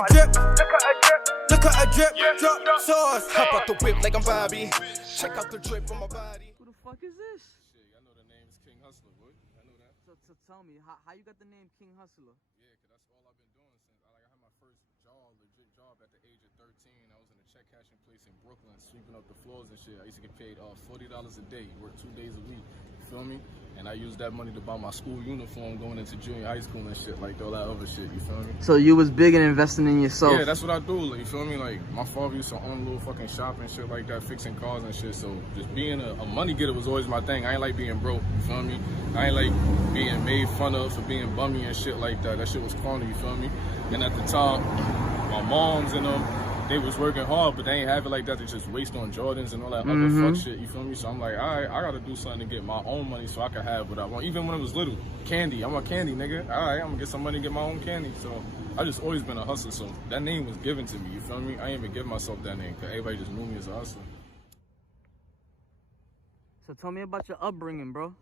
her drip, look at her drip, drop sauce. Hop out the whip like I'm Bobby. Check out the drip on my body. Who the fuck is this? Shit, I know the name is King Hustler, boy. I know that. So tell me, how you got the name King Hustler? Yeah, cause that's all I've been doing since I had my first legit job at the age of 13. I was in a check cashing place in Brooklyn, sweeping up the floors and shit. I used to get paid $40 a day, work 2 days a week. You feel me? And I used that money to buy my school uniform going into junior high school and shit, like all that other shit. You feel me? So you was big in investing in yourself. Yeah, that's what I do. Like, you feel me? Like my father used to own a little fucking shop and shit like that, fixing cars and shit. So just being a money getter was always my thing. I ain't like being broke. You feel me? I ain't like being made fun of for being bummy and shit like that. That shit was corny. You feel me? And at the time, my moms and them, they was working hard, but they ain't have it like that to just waste on Jordans and all that other fuck shit, you feel me? So I'm like, all right, I gotta do something to get my own money so I can have what I want. Even when it was little, candy, I'm a candy nigga. All right, I'm gonna get some money to get my own candy. So I just always been a hustler, so that name was given to me, you feel me? I ain't even give myself that name, because everybody just knew me as a hustler. So tell me about your upbringing, bro.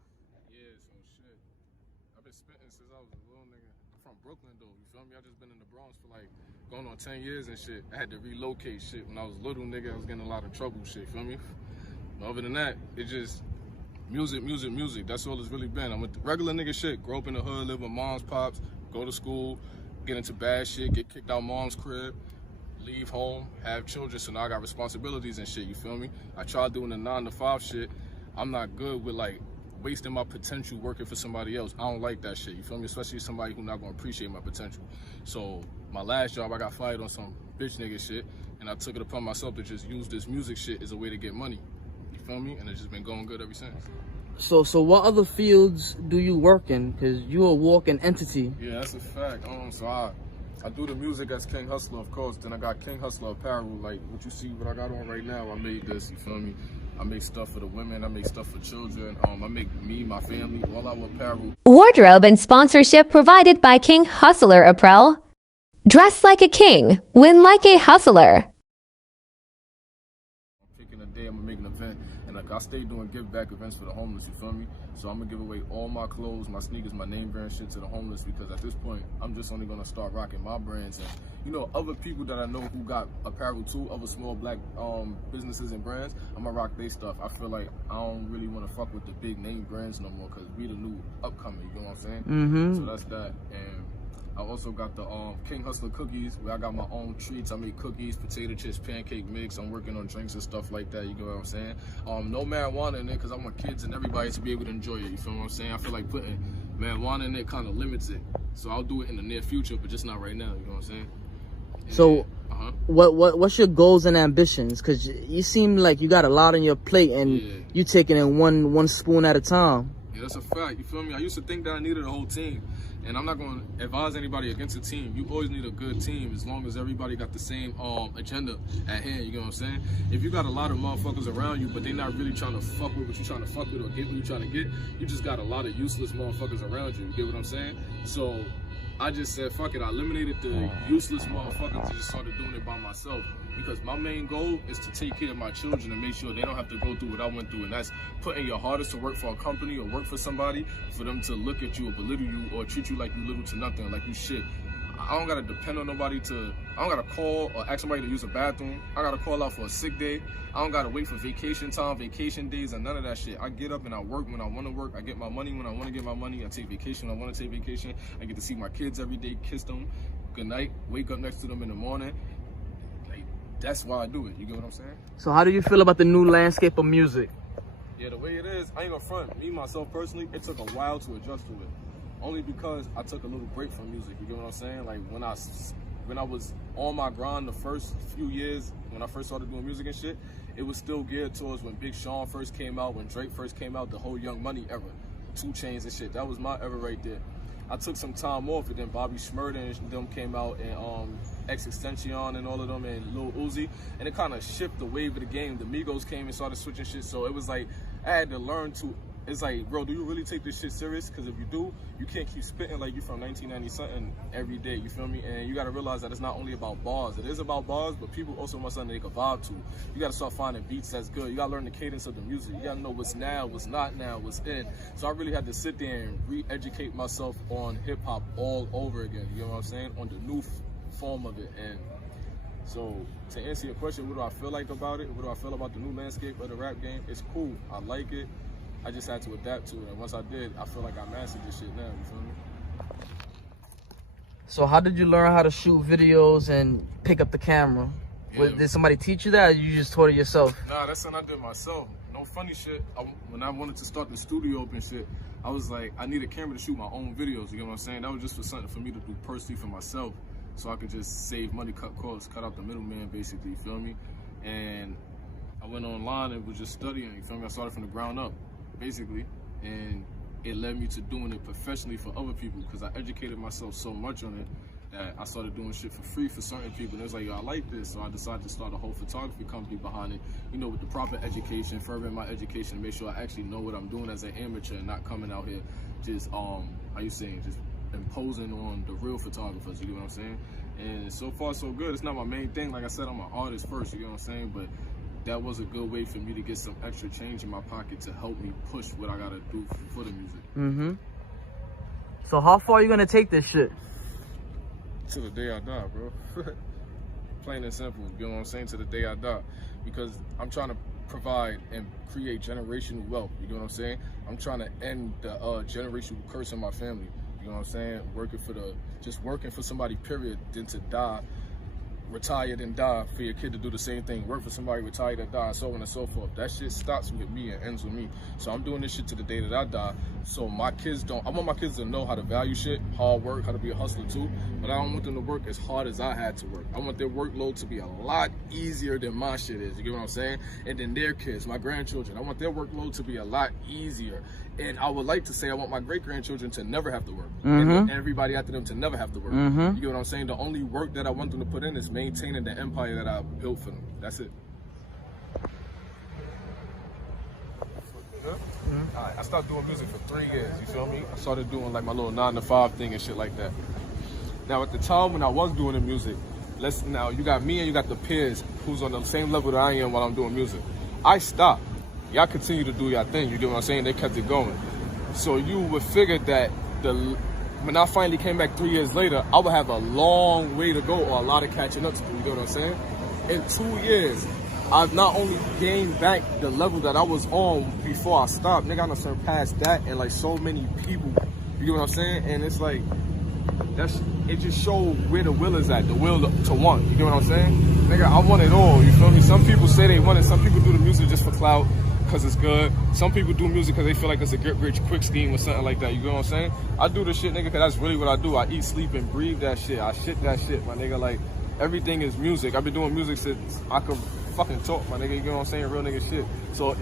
Yeah, so shit. I've been spitting since I was a little nigga. I'm from Brooklyn, though, you feel me? I just been in the Bronx for like going on 10 years and shit. I had to relocate shit. When I was little, nigga, I was getting a lot of trouble shit, feel me? But other than that, it just music. That's all it's really been. I'm with the regular nigga shit. Grow up in the hood, live with mom's pops, go to school, get into bad shit, get kicked out mom's crib, leave home, have children, so now I got responsibilities and shit, you feel me? I tried doing the 9-to-5 shit. I'm not good with like wasting my potential working for somebody else. I don't like that shit, you feel me? Especially somebody who's not gonna appreciate my potential. So my last job, I got fired on some bitch nigga shit, and I took it upon myself to just use this music shit as a way to get money. You feel me? And it's just been going good ever since. So what other fields do you work in? Because you a walking entity. Yeah, that's a fact. So I do the music as King Hustler, of course. Then I got King Hustler apparel, like what you see, what I got on right now. I made this, you feel me? I make stuff for the women, I make stuff for children. I make me, my family, all our apparel. Wardrobe and sponsorship provided by King Hustler Apparel. Dress like a king, win like a hustler. I'm picking a day, I'm gonna make an event. And like I stay doing give back events for the homeless, you feel me? So I'm gonna give away all my clothes, my sneakers, my name brand shit to the homeless, because at this point, I'm just only gonna start rocking my brands. And you know, other people that I know who got apparel too, other small black businesses and brands, I'm gonna rock their stuff. I feel like I don't really wanna fuck with the big name brands no more, because we the new upcoming, you know what I'm saying? So that's that. And I also got the King Hustler cookies, where I got my own treats. I make cookies, potato chips, pancake mix. I'm working on drinks and stuff like that, you know what I'm saying? No marijuana in it, because I want kids and everybody to be able to enjoy it, you feel what I'm saying? I feel like putting marijuana in it kind of limits it. So I'll do it in the near future, but just not right now, you know what I'm saying? And, so what's your goals and ambitions? Because you seem like you got a lot on your plate, and you taking it one spoon at a time. Yeah, that's a fact, you feel me? I used to think that I needed a whole team. And I'm not going to advise anybody against a team. You always need a good team as long as everybody got the same agenda at hand, you know what I'm saying? If you got a lot of motherfuckers around you, but they're not really trying to fuck with what you're trying to fuck with or get what you're trying to get, you just got a lot of useless motherfuckers around you, you get what I'm saying? So I just said, fuck it, I eliminated the useless motherfuckers and just started doing it by myself. Because my main goal is to take care of my children and make sure they don't have to go through what I went through. And that's putting your hardest to work for a company or work for somebody, for them to look at you or belittle you or treat you like you little to nothing, like you shit. I don't gotta depend on nobody I don't gotta call or ask somebody to use a bathroom. I gotta call out for a sick day. I don't gotta wait for vacation time, vacation days, and none of that shit. I get up and I work when I wanna work. I get my money when I wanna get my money. I take vacation when I wanna take vacation. I get to see my kids every day, kiss them, good night, wake up next to them in the morning. That's why I do it, you get what I'm saying? So how do you feel about the new landscape of music? Yeah, the way it is, I ain't gonna front. Me, myself, personally, it took a while to adjust to it. Only because I took a little break from music, you get what I'm saying? Like, when I was on my grind the first few years, when I first started doing music and shit, it was still geared towards when Big Sean first came out, when Drake first came out, the whole Young Money era, 2 Chainz and shit. That was my era right there. I took some time off, and then Bobby Shmurda and them came out, and X-Extension and all of them, and Lil Uzi, and it kind of shifted the wave of the game. The Migos came and started switching shit, so it was like I had to learn to. It's like, bro, do you really take this shit serious? Because if you do, you can't keep spitting like you from 1990 something every day, you feel me? And you got to realize that it's not only about bars. It is about bars, but people also want something they can vibe to. You got to start finding beats that's good. You got to learn the cadence of the music. You got to know what's now, what's not now, what's in. So I really had to sit there and re-educate myself on hip-hop all over again, you know what I'm saying? On the new form of it. And so to answer your question, what do I feel like about it? What do I feel about the new landscape of the rap game? It's cool. I like it. I just had to adapt to it. And once I did, I feel like I mastered this shit now. You feel me? So how did you learn how to shoot videos and pick up the camera? Yeah. Did somebody teach you that, or you just taught it yourself? Nah, that's something I did myself. No funny shit. When I wanted to start the studio up and shit, I was like, I need a camera to shoot my own videos. You know what I'm saying? That was just for something for me to do personally for myself, so I could just save money, cut costs, cut out the middleman, basically. You feel me? And I went online and was just studying. You feel me? I started from the ground up, basically, and it led me to doing it professionally for other people because I educated myself so much on it that I started doing shit for free for certain people. And it was like, yo, I like this. So I decided to start a whole photography company behind it, you know, with the proper education, furthering my education, make sure I actually know what I'm doing as an amateur and not coming out here just, how you saying, just imposing on the real photographers, you know what I'm saying? And so far, so good. It's not my main thing. Like I said, I'm an artist first, you know what I'm saying? But that was a good way for me to get some extra change in my pocket to help me push what I gotta do for the music. Mm-hmm. So how far are you gonna take this shit? To the day I die, bro. Plain and simple, you know what I'm saying? To the day I die. Because I'm trying to provide and create generational wealth, you know what I'm saying? I'm trying to end the generational curse in my family, you know what I'm saying? Just working for somebody, period, than to die, retired and die for your kid to do the same thing. Work for somebody, retired and die, and so on and so forth. That shit stops with me and ends with me. So I'm doing this shit to the day that I die. So my kids I want my kids to know how to value shit, hard work, how to be a hustler too. But I don't want them to work as hard as I had to work. I want their workload to be a lot easier than my shit is. You get what I'm saying? And then their kids, my grandchildren, I want their workload to be a lot easier. And I would like to say I want my great-grandchildren to never have to work. And everybody after them to never have to work. You get what I'm saying? The only work that I want them to put in is maintaining the empire that I built for them. That's it. Alright, I stopped doing music for 3 years, you feel me? I started doing like my little 9-to-5 thing and shit like that. Now at the time when I was doing the music, now you got me and you got the peers who's on the same level that I am while I'm doing music. I stopped. Y'all continue to do your thing, you get what I'm saying? They kept it going. So you would figure that when I finally came back 3 years later, I would have a long way to go or a lot of catching up to do, you get what I'm saying? In 2 years, I've not only gained back the level that I was on before I stopped, nigga, I done surpassed that and like so many people, you get what I'm saying? And it's like, it just showed where the will is at, the will to want, you get what I'm saying? Nigga, I want it all, you feel me? Some people say they want it, some people do the music just for clout, because it's good. Some people do music because they feel like it's a get rich quick scheme or something like that, you know what I'm saying? I do this shit, nigga, because that's really what I do. I eat, sleep, and breathe that shit. I shit that shit, my nigga. Like, everything is music. I've been doing music since I could fucking talk, my nigga, you know what I'm saying? Real nigga shit. So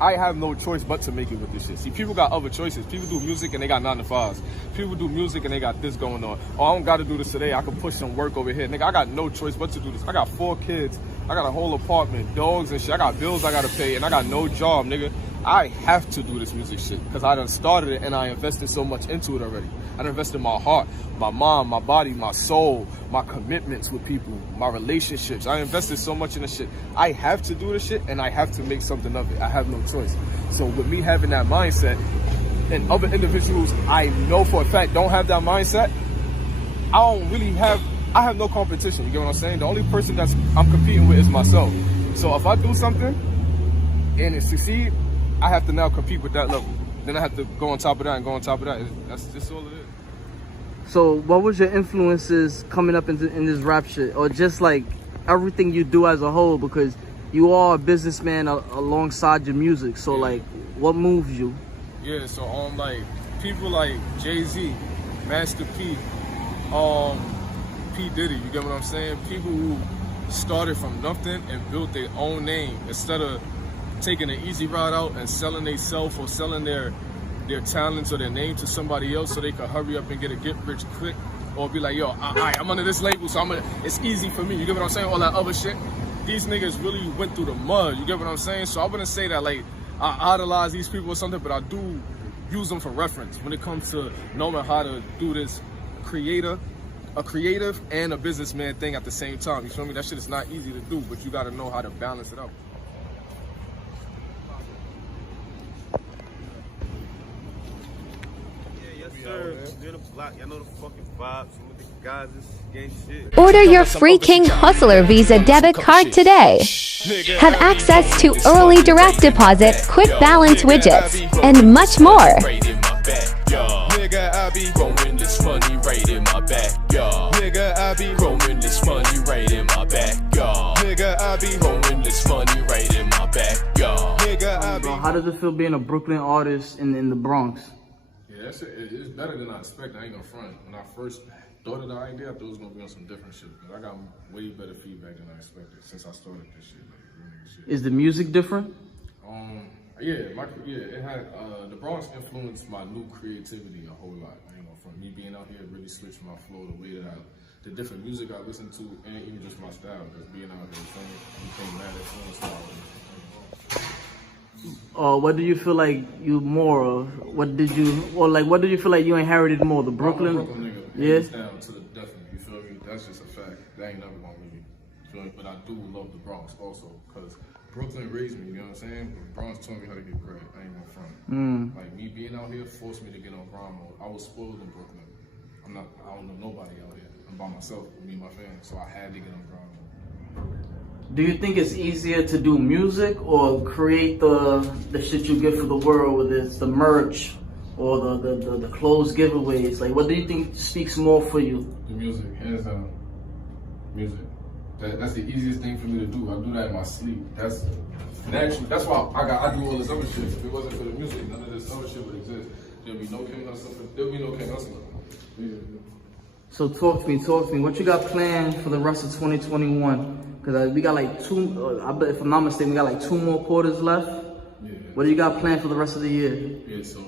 I have no choice but to make it with this shit. See, people got other choices. People do music and they got 9-to-5s. People do music and they got this going on. Oh, I don't got to do this today. I can push some work over here. Nigga, I got no choice but to do this. I got 4 kids. I got a whole apartment, dogs and shit. I got bills I got to pay and I got no job, nigga. I have to do this music shit because I done started it and I invested so much into it already. I done invested my heart, my mind, my body, my soul, my commitments with people, my relationships. I invested so much in this shit. I have to do this shit and I have to make something of it. I have no choice. So with me having that mindset and other individuals I know for a fact don't have that mindset, I have no competition, you get what I'm saying? The only person I'm competing with is myself. So if I do something and it succeeds, I have to now compete with that level. Then I have to go on top of that and go on top of that. That's just all it is. So what was your influences coming up in this rap shit? Or just like everything you do as a whole? Because you are a businessman alongside your music. So like, what moves you? Yeah, so like people like Jay-Z, Master P, P. Diddy, you get what I'm saying? People who started from nothing and built their own name instead of taking an easy route out and selling themselves or selling their talents or their name to somebody else so they can hurry up and get rich quick, or be like, yo, I'm under this label, so it's easy for me, you get what I'm saying? All that other shit. These niggas really went through the mud, you get what I'm saying? So I wouldn't say that like I idolize these people or something, but I do use them for reference when it comes to knowing how to do this a creative and a businessman thing at the same time. You feel me? That shit is not easy to do, but you gotta know how to balance it out. Yeah, yes, sir. Be in the block, y'all know the fucking vibes. Some of the guys is gang shit. Order your free King Hustler Visa debit card today. Have access to early direct deposit, quick balance widgets, and much more. Nigga, I be growing this money right in my backyard. Nigga, I be growing this money right in my backyard. Nigga, I be growing this money right in my backyard. Nigga, I be. How does it feel being a Brooklyn artist in the Bronx? Yeah, it's better than I expected. I ain't gonna front. When I first thought of the idea, I thought it was gonna be on some different shit. But I got way better feedback than I expected since I started this shit. Like, real nigga shit. Is the music different? It had the Bronx influenced my new creativity a whole lot. You know, from me being out here, really switched my flow, the way that the different music I listen to, and even just my style. Because being out here, became mad influenced by. What do you feel like you more of? What did you feel like you inherited more? The Brooklyn? I'm a Brooklyn nigga. Yeah. Hands down to the definitely. You feel me? That's just a fact. That ain't never gonna be. You feel me? But I do love the Bronx also, because Brooklyn raised me, you know what I'm saying? But Bronx taught me how to get bread. I ain't gonna front. Like, me being out here forced me to get on grind mode. I was spoiled in Brooklyn. I don't know nobody out here. I'm by myself, me and my family, so I had to get on grind mode. Do you think it's easier to do music or create the shit you get for the world, whether it's the merch or the clothes giveaways? Like, what do you think speaks more for you? The music, hands down. Music. That's the easiest thing for me to do. I do that in my sleep. That's why I do all this other shit. If it wasn't for the music, none of this other shit would exist. There'd be no King Hustler. Yeah. So talk to me. What you got planned for the rest of 2021? Because we got like if I'm not mistaken, we got like 2 more quarters left. Yeah. What do you got planned for the rest of the year? Yeah, so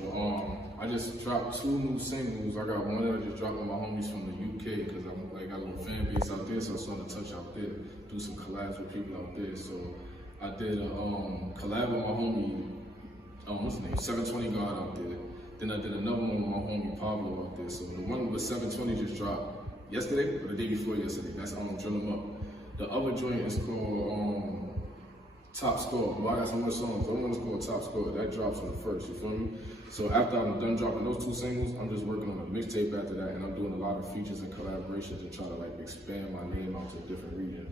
I just dropped 2 new singles. I got one that I just dropped with my homies from the UK because I'm like got a little fan base out there, so I started to touch out there, do some collabs with people out there. So I did a collab with my homie, what's his name, 720 God out there. Then I did another one with my homie Pablo out there. So the one with 720 just dropped yesterday or the day before yesterday. That's Drill 'Em Up. The other joint is called Top Score. Well, I got some more songs. The other one is called Top Score. That drops on the 1st, you feel me? So after I'm done dropping those 2 singles, I'm just working on a mixtape after that, and I'm doing a lot of features and collaborations to try to like expand my name out to different regions.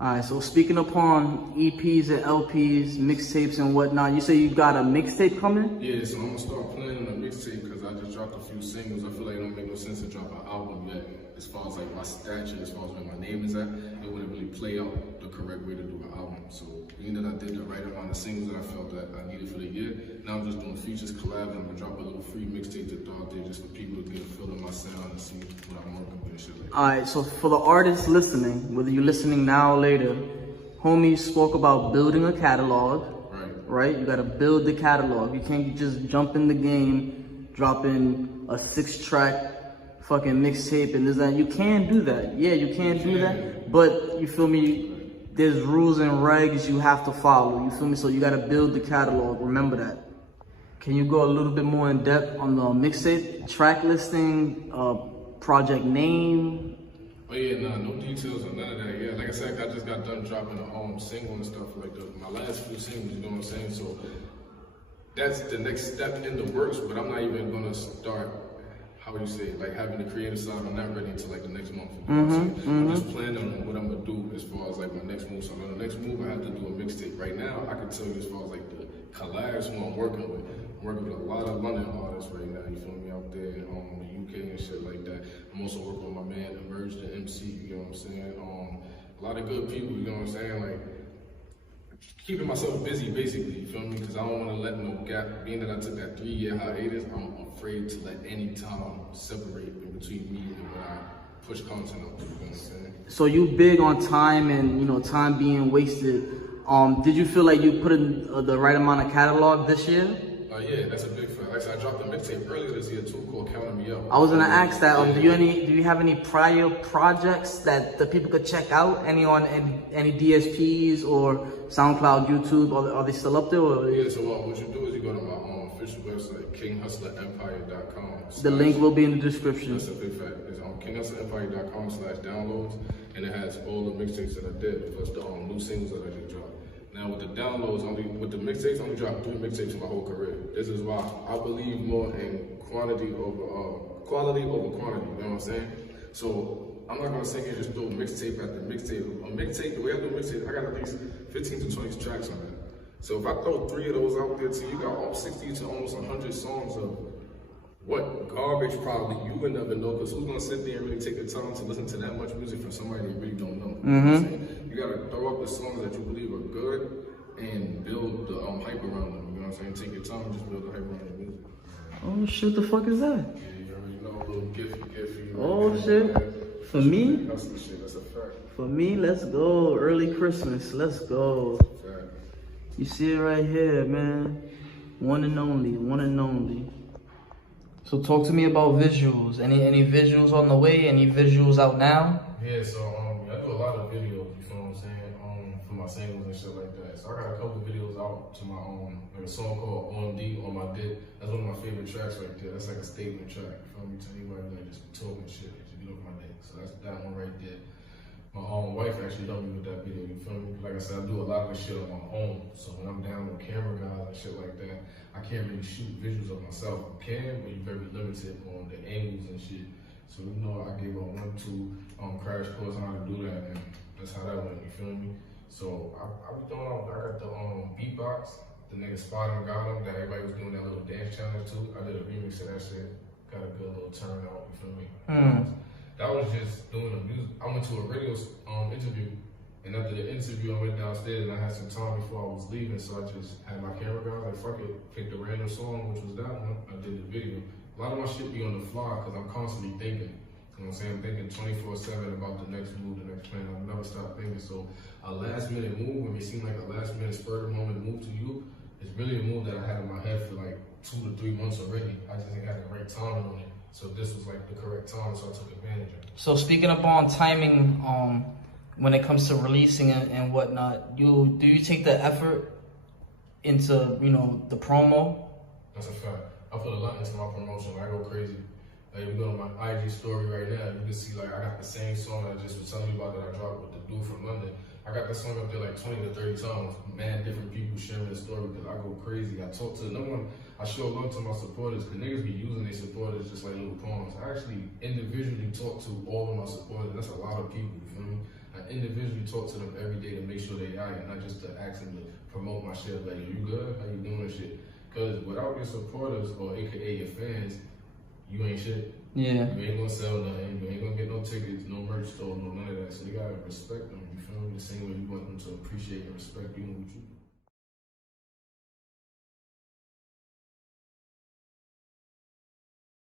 Alright, so speaking upon EPs and LPs, mixtapes and whatnot, you say you got a mixtape coming? Yeah, so I'm gonna start planning a mixtape because I just dropped a few singles. I feel like it don't make no sense to drop an album yet. As far as like my stature, as far as where my name is at, it wouldn't really play out the correct way to do an album. So being that I did the right amount of singles that I felt that I needed for the year, now I'm just doing features, collabs, and I'm gonna drop a little free mixtape to throw out there just for people to get a feel of my sound and see what I'm working with and shit like that. Alright, so for the artists listening, whether you're listening now or later, homie spoke about building a catalog, right? You gotta build the catalog. You can't just jump in the game, dropping a 6-track fucking mixtape and this that. You can do that. Yeah, you can do that. But you feel me? There's rules and regs you have to follow. You feel me? So you gotta build the catalog. Remember that. Can you go a little bit more in depth on the mixtape, track listing, project name? Oh yeah, no details on none of that. Yeah, like I said, I just got done dropping a single and stuff like my last few singles. You know what I'm saying? So that's the next step in the works. But I'm not even gonna start. How would you say it? Like having the creative side, I'm not ready until like the next month. You know what I'm saying? I'm just planning on what I'm gonna do as far as like my next move. So on the next move, I have to do a mixtape. Right now, I can tell you as far as like the collabs who I'm working with. I'm working with a lot of London artists right now. You feel me? Out there in the UK and shit like that. I'm also working with my man Emerge the MC. You know what I'm saying? A lot of good people. You know what I'm saying? Like keeping myself busy, basically, you feel me? Because I don't want to let no gap, being that I took that 3-year hiatus, I'm afraid to let any time separate in between me and when I push content out, you know what I'm saying? So you big on time and, you know, time being wasted. Did you feel like you put in the right amount of catalog this year? Yeah, that's a big fact. Like I said, I dropped a mixtape earlier this year too called Counting Me Up. I was gonna ask that. Do you have any prior projects that the people could check out? Any on any DSPs or SoundCloud, YouTube? Are they still up there? Or? Yeah. So what you do is you go to my official website, KingHustlerEmpire.com. The link will be in the description. That's a big fact. It's on KingHustlerEmpire.com/downloads, and it has all the mixtapes that I did plus the new singles that I just dropped. Now with the downloads, with the mixtapes, I only dropped 3 mixtapes in my whole career. This is why I believe more in quality over quantity. You know what I'm saying? So I'm not gonna sit here and just throw mixtape after mixtape. A mixtape, the way I do mixtape, I got at least 15 to 20 tracks on that. So if I throw 3 of those out there too, you got all 60 to almost 100 songs of what garbage probably you would never know, because who's gonna sit there and really take the time to listen to that much music from somebody you really don't know? You know what I'm saying? You gotta throw up the songs that you believe are good and build the hype around them. You know what I'm saying? Take your time and just build the hype around the music. Oh shit, the fuck is that? Yeah, you already know, a little gift for you. Oh shit. For me? That's the shit, that's a fact. For me, let's go. Early Christmas, let's go. Fact. You see it right here, man. One and only, one and only. So talk to me about visuals. Any visuals on the way? Any visuals out now? Yeah, so I do a lot of videos, you feel what I'm saying, for my singles and shit like that. So I got a couple videos out to my like a song called On D, On My Dick. That's one of my favorite tracks right there. That's like a statement track, you feel me? To anybody like just talking shit, just get off my dick. So that's that one right there. My wife actually helped me with that video, you feel me? Like I said, I do a lot of this shit on my own. So when I'm down with camera guys and shit like that, I can't really shoot visuals of myself. I can, but you're very limited on the angles and shit. So you know, I gave her 1, 2 crash course on how to do that, and that's how that went, you feel me? So I was doing I got the beatbox, the nigga Spot and got him, that everybody was doing that little dance challenge too. I did a remix of that shit, got a good little turnout, you feel me? That was just doing the music. I went to a radio interview, and after the interview, I went downstairs and I had some time before I was leaving, so I just had my camera guy, like fuck it, picked a random song, which was that one. I did the video. A lot of my shit be on the fly because I'm constantly thinking. You know what I'm saying? I'm thinking 24/7 about the next move, the next plan. I'll never stop thinking. So a last minute move, when it seemed like a last minute spur of the moment move to you, it's really a move that I had in my head for like 2 to 3 months already. I just ain't had the right timing on it. So this was like the correct time, so I took advantage of it. So speaking upon timing, when it comes to releasing and whatnot, do you take the effort into, you know, the promo? That's a fact. I put a lot into my promotion. I go crazy. Like, you go to my IG story right now, you can see like I got the same song that I just was telling you about that I dropped with the dude from London. I got that song up there like 20 to 30 times. Man, different people sharing the story because I go crazy. I talk to number one, I show love to my supporters because niggas be using their supporters just like little pawns. I actually individually talk to all of my supporters. That's a lot of people, you feel me? I individually talk to them every day to make sure they are, and not just to ask them to promote my shit. Like, you good? How you doing and shit? Because without your supporters, or AKA your fans, you ain't shit. Yeah. You ain't gonna sell nothing. You ain't gonna get no tickets, no merch store, no none of that. So you gotta respect them. You feel me? The same way you want them to appreciate and respect you and what you do.